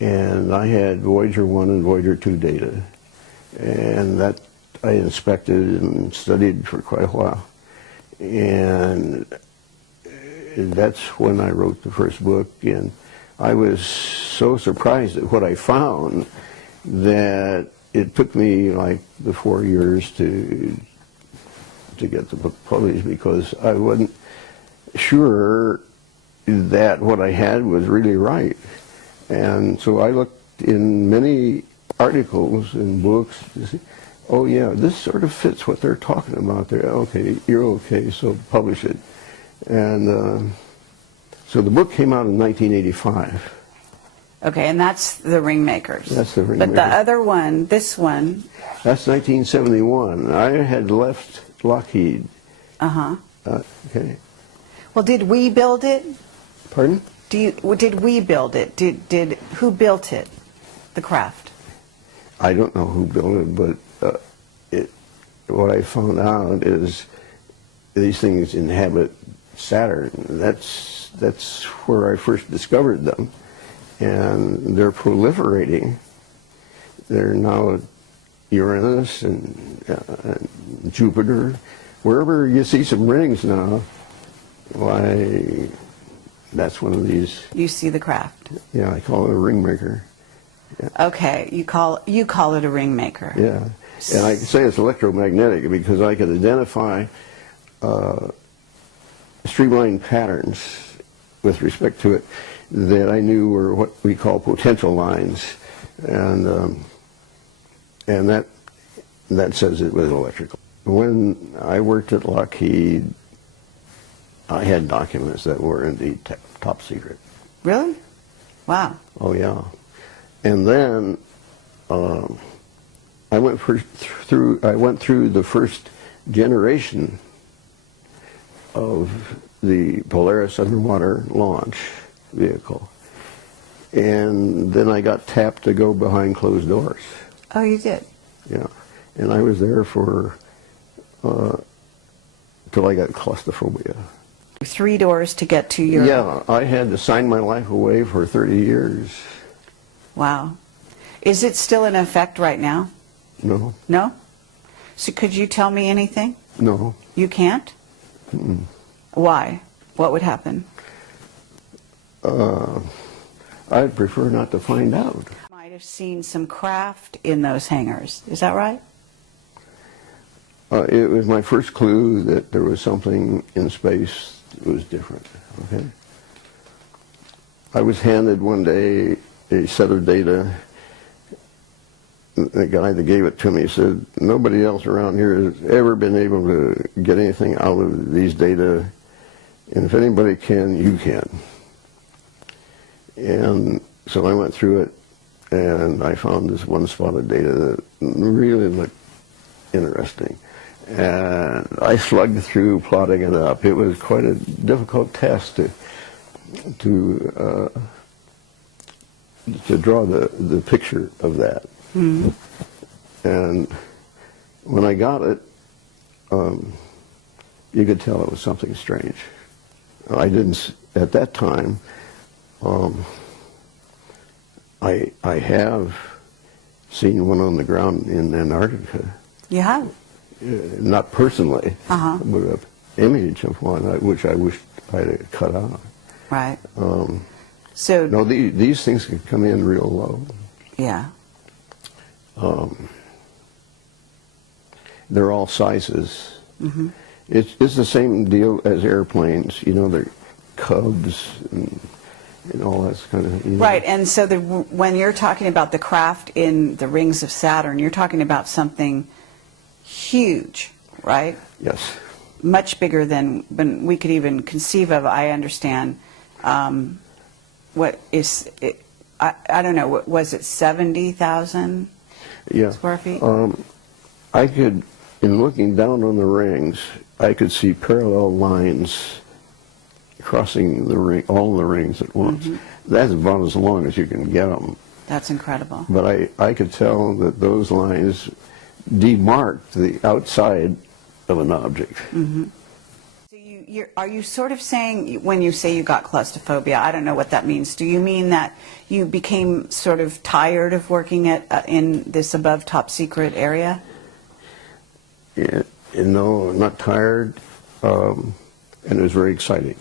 and I had Voyager 1 and Voyager 2 data, and that I inspected and studied for quite a while. And that's when I wrote the first book, and I was so surprised at what I found that it took me like the 4 years to get the book published, because I wasn't sure that what I had was really right. And so I looked in many articles and books to see, oh yeah, this sort of fits what they're talking about there. Okay, you're okay, so publish it. And so the book came out in 1985. Okay, and that's the Ringmakers. That's the Ringmakers. But the other one, this one. That's 1971. I had left Lockheed. Uh-huh. Okay. Well, did we build it? Pardon? Did we build it? Who built it? The craft? I don't know who built it, but what I found out is these things inhabit Saturn. That's where I first discovered them, and they're proliferating. They're now at Uranus and Jupiter. Wherever you see some rings now, why, that's one of these. You see the craft. Yeah, I call it a ringmaker. Yeah. Okay, you call it a ringmaker. Yeah, and I say it's electromagnetic because I could identify streamline patterns with respect to it that I knew were what we call potential lines, and that says it was electrical. When I worked at Lockheed, I had documents that were indeed top secret. Really? Wow. Oh yeah. And then I went through the first generation of the Polaris underwater launch vehicle, and then I got tapped to go behind closed doors. Oh, you did? Yeah, and I was there for till I got claustrophobia. 3 doors to get to your... Yeah, I had to sign my life away for 30 years. Wow. Is it still in effect right now? No. No? So could you tell me anything? No. You can't? Mm-mm. Why? What would happen? I'd prefer not to find out. Might have seen some craft in those hangars. Is that right? It was my first clue that there was something in space that was different. Okay. I was handed one day a set of data. The guy that gave it to me said, nobody else around here has ever been able to get anything out of these data, and if anybody can, you can. And so I went through it, and I found this one spot of data that really looked interesting. And I slugged through plotting it up. It was quite a difficult task to draw the picture of that. Mm-hmm. And when I got it, you could tell it was something strange. I didn't, at that time, I have seen one on the ground in Antarctica. You have? Not personally, but an image of one, which I wished I had cut out. Right. So no, these things can come in real low. Yeah. They're all sizes. Mm-hmm. It's the same deal as airplanes. You know, they're Cubs and all that kind of. You know. Right, and so when you're talking about the craft in the rings of Saturn, you're talking about something huge, right? Yes. Much bigger than we could even conceive of. I understand. What is it? I don't know. Was it 70,000 square feet? I could, in looking down on the rings, I could see parallel lines crossing the ring, all the rings at once. Mm-hmm. That's about as long as you can get them. That's incredible. But I could tell that those lines demarked the outside of an object. Mm-hmm. So are you sort of saying, when you say you got claustrophobia, I don't know what that means. Do you mean that you became sort of tired of working in this above top secret area? Yeah, no, not tired, and it was very exciting.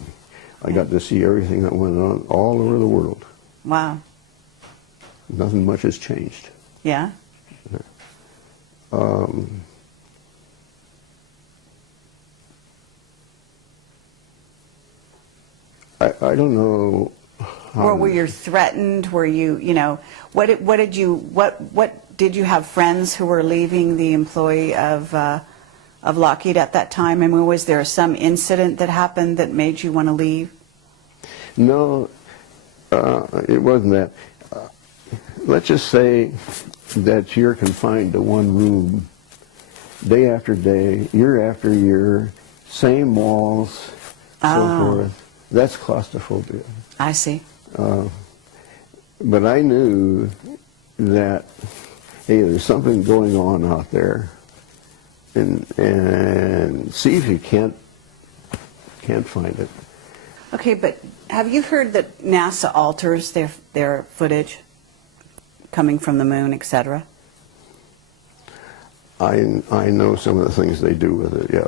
I got to see everything that went on all over the world. Wow. Nothing much has changed. Yeah? I don't know. Or were you threatened? Were you, what did you have friends who were leaving the employee of Lockheed at that time? I mean, was there some incident that happened that made you want to leave? No, it wasn't that. Let's just say that you're confined to one room day after day, year after year, same walls, so forth. That's claustrophobia. I see. But I knew that, hey, there's something going on out there, and see if you can't find it. Okay, but have you heard that NASA alters their footage coming from the moon, etc.? I know some of the things they do with it, yeah.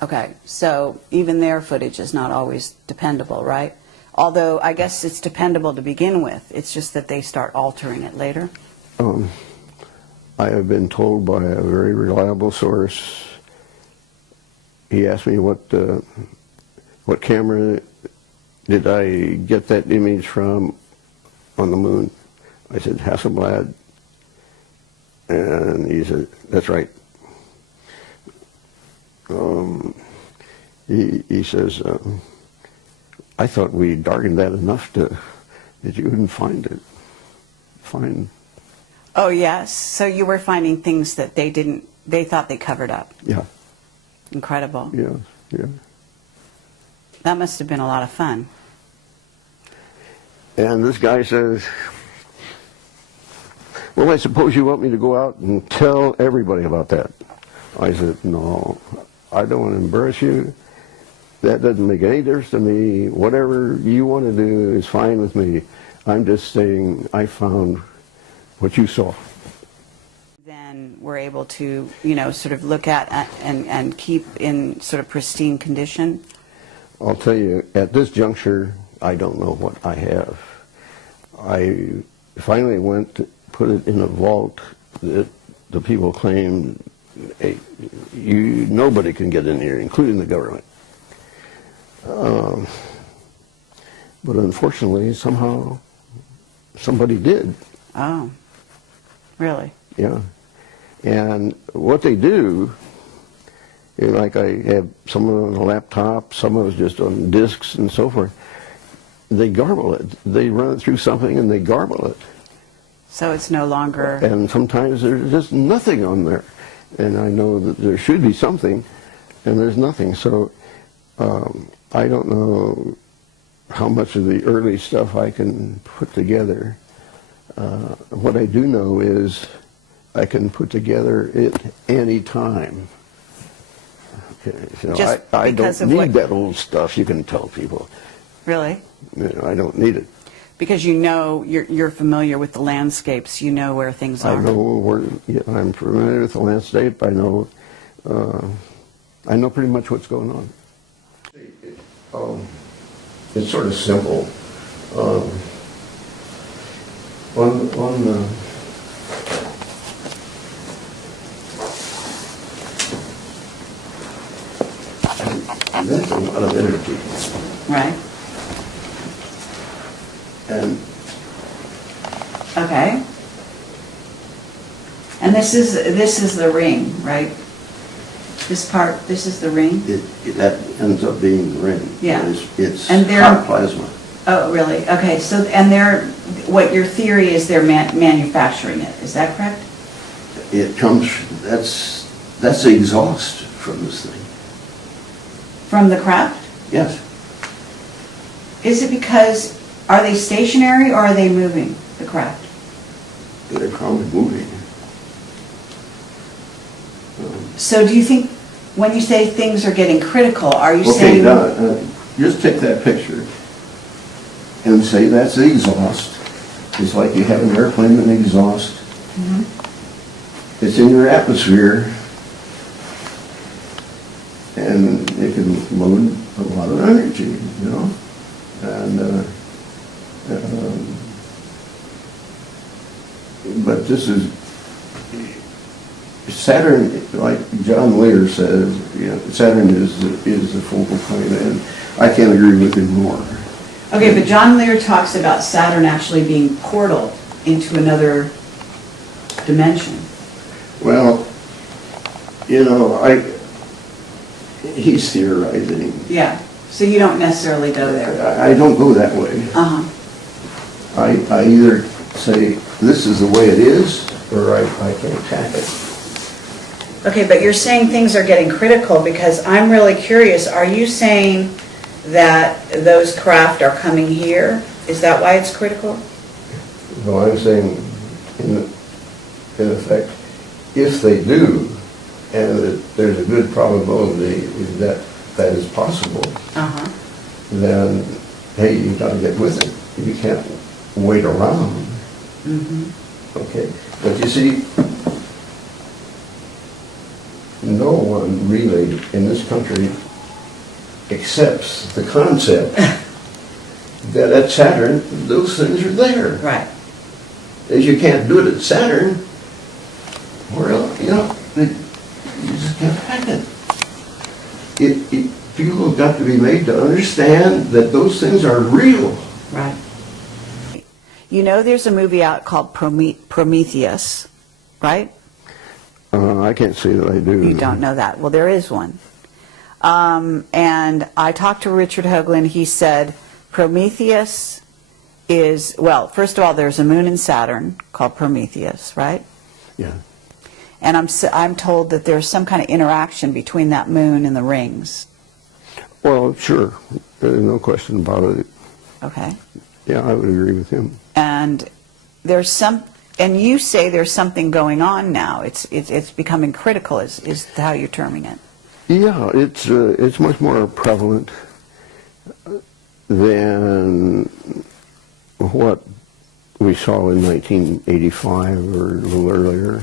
Okay, so even their footage is not always dependable, right? Although I guess it's dependable to begin with. It's just that they start altering it later. I have been told by a very reliable source. He asked me what camera did I get that image from on the moon. I said Hasselblad, and he said that's right. He says, I thought we darkened that enough that you wouldn't find it. Oh, yes. So you were finding things that they thought they covered up. Yeah. Incredible. Yeah. That must have been a lot of fun. And this guy says, well, I suppose you want me to go out and tell everybody about that. I said, no, I don't want to embarrass you. That doesn't make any difference to me. Whatever you want to do is fine with me. I'm just saying I found what you saw. Then we're able to, sort of look at and keep in sort of pristine condition. I'll tell you, at this juncture, I don't know what I have. I finally went to put it in a vault that the people claimed, hey, nobody can get in here, including the government. But unfortunately, somehow, somebody did. Oh, really? Yeah. And what they do, like I have some of it on a laptop, some of it's just on discs and so forth, they garble it. They run it through something and they garble it. So it's no longer... And sometimes there's just nothing on there. And I know that there should be something, and there's nothing. So I don't know how much of the early stuff I can put together. What I do know is I can put together it any time. Okay, so I don't need that old stuff, you can tell people. Really? I don't need it. Because you're familiar with the landscapes, you know where things are. I know where, I'm familiar with the landscape, I know pretty much what's going on. It's sort of simple. There's a lot of energy. Right. And okay. And this is the ring, right? This is the ring? That ends up being the ring. Yeah. It's and hot plasma. Oh, really? Okay, so, what your theory is they're manufacturing it, is that correct? It comes, that's the exhaust from this thing. From the craft? Yes. Is it because, are they stationary or are they moving, the craft? They're probably moving. So do you think When you say things are getting critical, are you Okay, saying... just take that picture and say that's the exhaust. It's like you have an airplane with an exhaust. It's in your atmosphere, and it can load a lot of energy, you know? And, but this is, Saturn, like John Lear says, you know, Saturn is the focal point, and I can't agree with him more. Okay, but John Lear talks about Saturn actually being portal into another dimension. Well, you know, he's theorizing. Yeah, so you don't necessarily go there. I don't go that way. Uh-huh. I either say, this is the way it is, or I can't hack it. Okay, but you're saying things are getting critical because I'm really curious. Are you saying that those craft are coming here? Is that why it's critical? No, I'm saying, in effect, if they do, and that there's a good probability that that is possible, then, hey, you've got to get with it. You can't wait around. Okay, but you see, no one really in this country accepts the concept that at Saturn, those things are there. Right. As you can't do it at Saturn, well, you know, you just can't hack it. People have got to be made to understand that those things are real. Right. You know there's a movie out called Prometheus, right? I can't say that I do. You don't know that. Well, there is one. And I talked to Richard Hoagland. He said Prometheus is, well, first of all, there's a moon in Saturn called Prometheus, right? Yeah. And I'm told that there's some kind of interaction between that moon and the rings. Well, sure. There's no question about it. Okay. Yeah, I would agree with him. And there's some, and you say there's something going on now. It's becoming critical, is how you're terming it. Yeah, it's much more prevalent than what we saw in 1985 or a little earlier.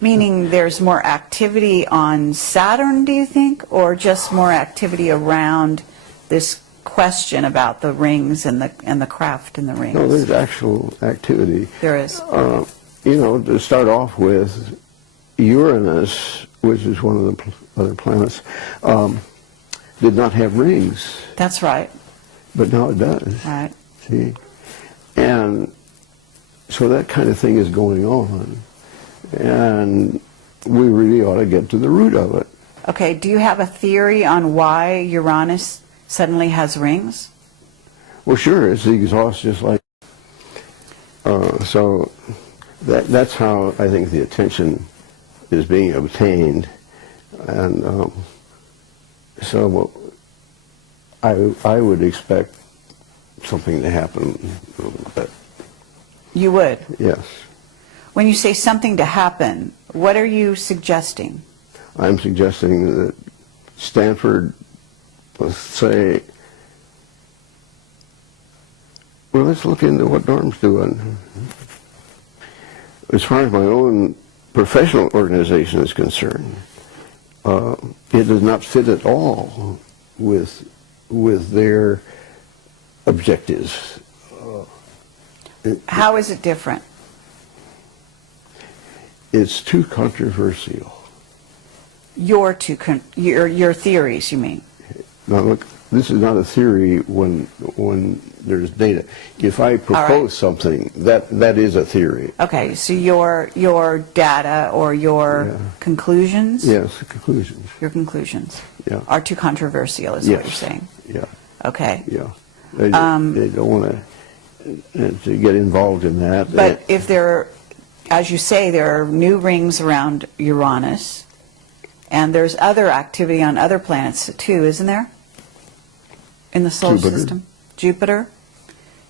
Meaning there's more activity on Saturn, do you think, or just more activity around this question about the rings and the craft in the rings? No, there's actual activity. There is. You know, to start off with, Uranus, which is one of the other planets, did not have rings. That's right. But now it does. Right. See? And so that kind of thing is going on. And we really ought to get to the root of it. Okay, do you have a theory on why Uranus suddenly has rings? Well, sure, it's the exhaust just like... so that's how I think the attention is being obtained. And so I would expect something to happen. But You would? yes. When you say something to happen, what are you suggesting? I'm suggesting that Stanford, let's say, well, let's look into what Norm's doing. As far as my own professional organization is concerned, it does not fit at all with their objectives. How is it different? It's too controversial. Your theories, you mean? Now look, this is not a theory when there's data. If I propose something, that is a theory. Okay, so your data or your conclusions? Yes, the conclusions. Your conclusions are too controversial, is what you're saying? Yeah. Okay. Yeah. They don't want to get involved in that. But if there, as you say, there are new rings around Uranus, and there's other activity on other planets too, isn't there? In the solar system? Jupiter?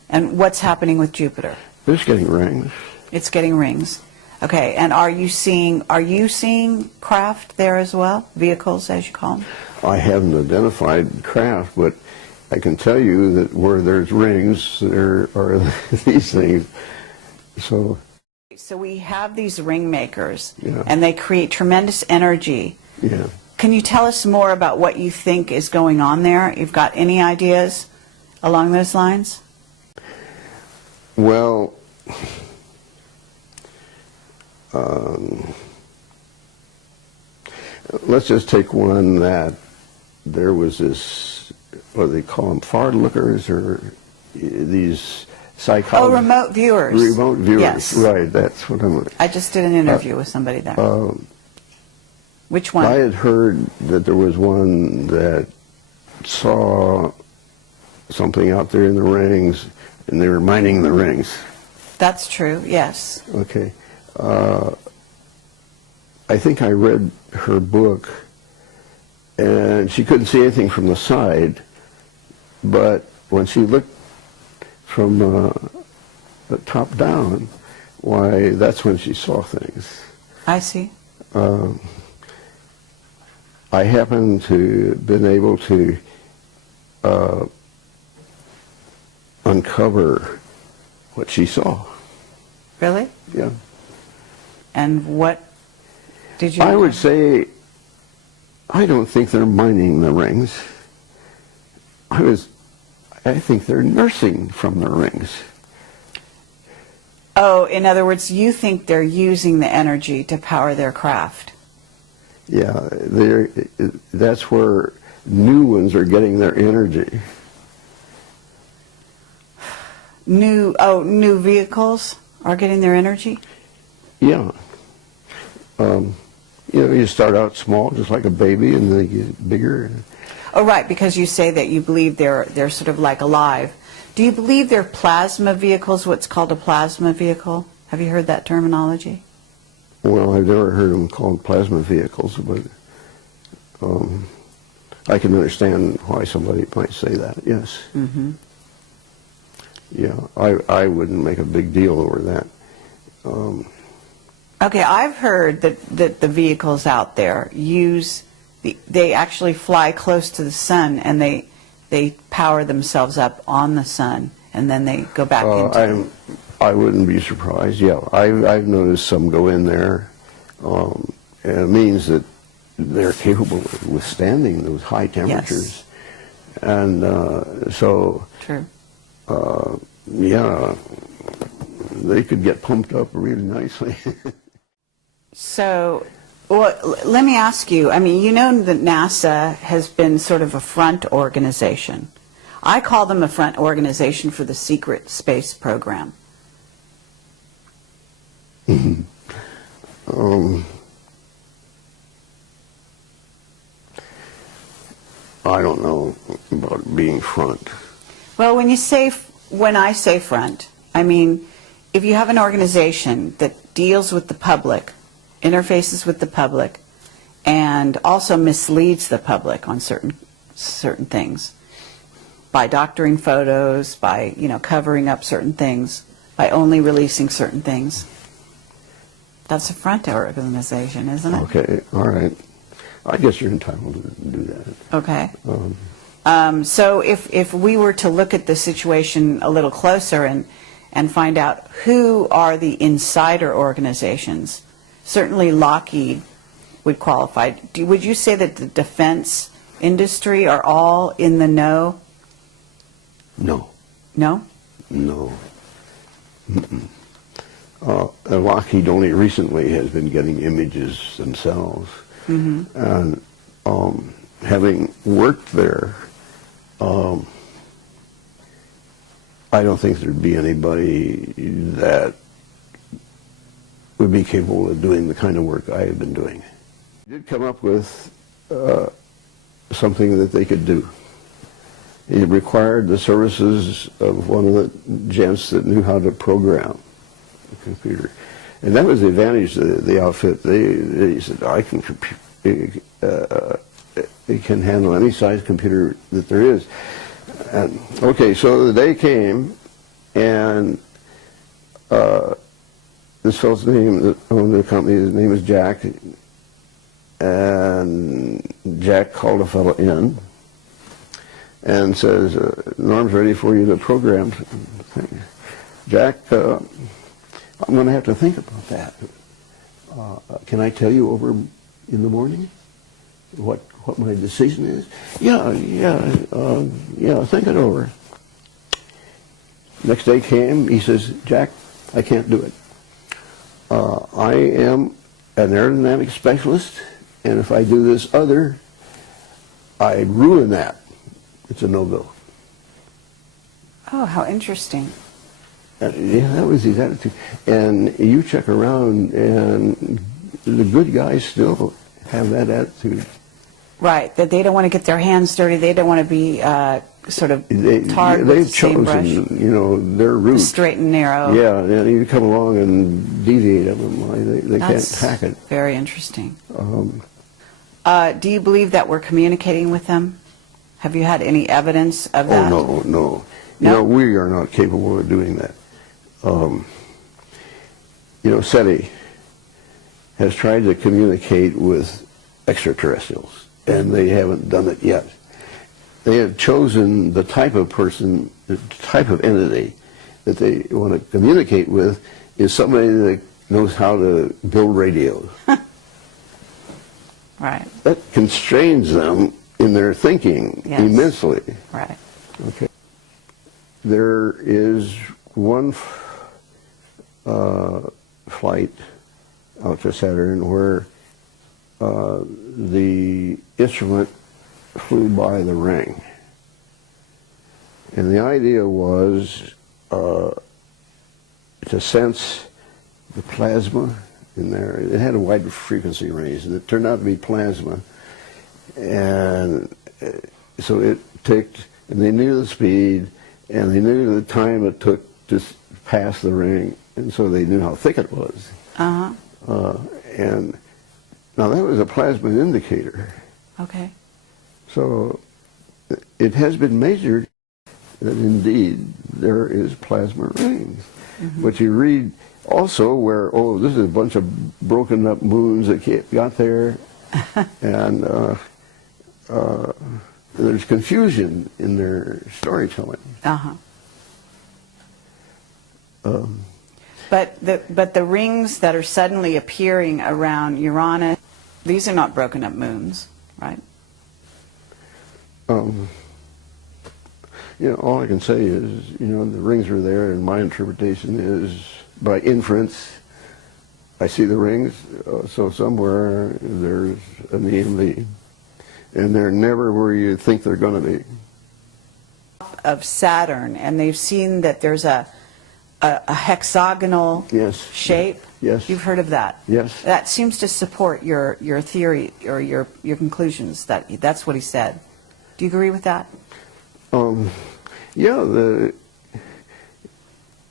And what's happening with Jupiter? It's getting rings. It's getting rings. Okay, and are you seeing craft there as well? Vehicles, as you call them? I haven't identified craft, but I can tell you that where there's rings, there are these things. So we have these ring makers, yeah. and they create tremendous energy. Yeah. Can you tell us more about what you think is going on there? You've got any ideas along those lines? Well, let's just take one that there was this, what do they call them, far lookers, or these psychologists? Oh, remote viewers. Remote viewers, yes. Right, that's what I'm... I just did an interview with somebody there. Which one? I had heard that there was one that saw something out there in the rings, and they were mining the rings. That's true, yes. Okay. I think I read her book, and she couldn't see anything from the side, but when she looked from the top down, why, that's when she saw things. I see. I happen to been able to uncover what she saw. Really? Yeah. And what did you... I would say, I don't think they're mining the rings. I think they're nursing from the rings. Oh, in other words, you think they're using the energy to power their craft. Yeah, that's where new ones are getting their energy. New vehicles are getting their energy? Yeah. You start out small, just like a baby, and they get bigger. Oh, right, because you say that you believe they're sort of like alive. Do you believe they're plasma vehicles, what's called a plasma vehicle? Have you heard that terminology? Well, I've never heard them called plasma vehicles, but I can understand why somebody might say that, yes. Mm-hmm. Yeah, I wouldn't make a big deal over that. Okay, I've heard that the vehicles out there they actually fly close to the sun, and they power themselves up on the sun, and then they go back into I wouldn't be surprised. Yeah, I've noticed some go in there, and it means that they're capable of withstanding those high temperatures. Yes. And so, true. Yeah, they could get pumped up really nicely. So, well, let me ask you, I mean, you know that NASA has been sort of a front organization. I call them a front organization for the secret space program. I don't know about being front. Well, when I say front, I mean, if you have an organization that deals with the public, interfaces with the public, and also misleads the public on certain things, by doctoring photos, by covering up certain things, by only releasing certain things, that's a front organization, isn't it? Okay, all right. I guess you're entitled to do that. Okay. So if we were to look at the situation a little closer and find out who are the insider organizations, certainly Lockheed would qualify. Would you say that the defense industry are all in the know? No. No? No. Lockheed only recently has been getting images themselves. Mm-hmm. And having worked there, I don't think there'd be anybody that would be capable of doing the kind of work I have been doing. I did come up with something that they could do. It required the services of one of the gents that knew how to program the computer. And that was the advantage of the outfit. They said, it can handle any size computer that there is. And, okay, so the day came, and this fellow's name that owned the company, his name is Jack, and Jack called a fellow in and says, Norm's ready for you to program thing. Jack, I'm going to have to think about that. Can I tell you over in the morning what my decision is? Yeah, think it over. Next day came, he says, Jack, I can't do it. I am an aerodynamic specialist, and if I do this other, I ruin that. It's a no-go. Oh, how interesting. Yeah, that was his attitude. And you check around, and the good guys still have that attitude. Right, that they don't want to get their hands dirty. They don't want to be sort of tarred with the They've same brush. chosen, you know, their route. Straight and narrow. Yeah, and you come along and deviate them. They can't hack it. Very interesting. Do you believe that we're communicating with them? Have you had any evidence of that? Oh, no. You know, we are not capable of doing that. You know, SETI has tried to communicate with extraterrestrials, and they haven't done it yet. They have chosen the type of person, the type of entity that they want to communicate with is somebody that knows how to build radios. Right. That constrains them in their thinking immensely. Right. Okay. There is one flight out to Saturn where the instrument flew by the ring. And the idea was to sense the plasma in there. It had a wide frequency range, and it turned out to be plasma. And so it ticked, and they knew the speed, and they knew the time it took to pass the ring, and so they knew how thick it was. And now that was a plasma indicator. Okay. So it has been measured that indeed there is plasma rings. But you read also where, oh, this is a bunch of broken up moons that got there, and there's confusion in their storytelling. But the rings that are suddenly appearing around Uranus, these are not broken up moons, right? You know, all I can say is, you know, the rings are there, and my interpretation is, by inference, I see the rings, so somewhere there's an EMV, and they're never where you think they're going to be. Of Saturn, and they've seen that there's a hexagonal shape. Yes. You've heard of that? Yes. That seems to support your theory or your conclusions. That's what he said. Do you agree with that? Yeah.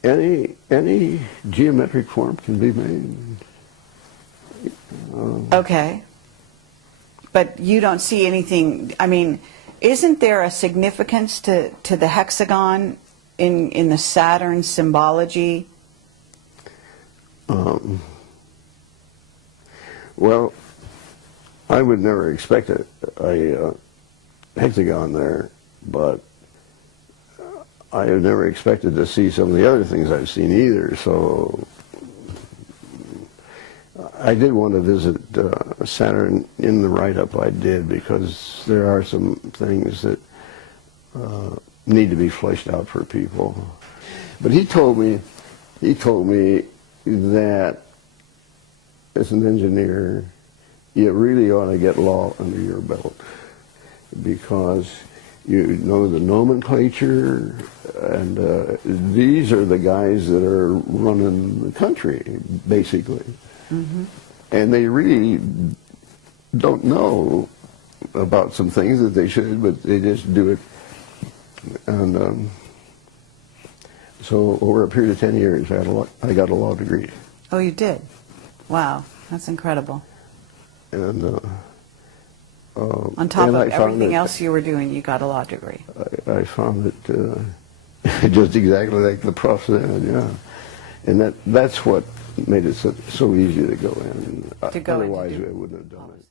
Any geometric form can be made. Okay. But you don't see anything. I mean, isn't there a significance to the hexagon in the Saturn symbology? Well, I would never expect a hexagon there, but I have never expected to see some of the other things I've seen either, so I did want to visit Saturn in the write-up I did, because there are some things that need to be fleshed out for people. But he told me that as an engineer, you really ought to get law under your belt, because you know the nomenclature, and these are the guys that are running the country, basically. And they really don't know about some things that they should, but they just do it. And so over a period of 10 years, I got a law degree. Oh, you did? Wow, that's incredible. And on top of everything else you were doing, you got a law degree. I found it just exactly like the prof said, yeah. And that's what made it so easy to go in. To go in to Otherwise, do I wouldn't have done it.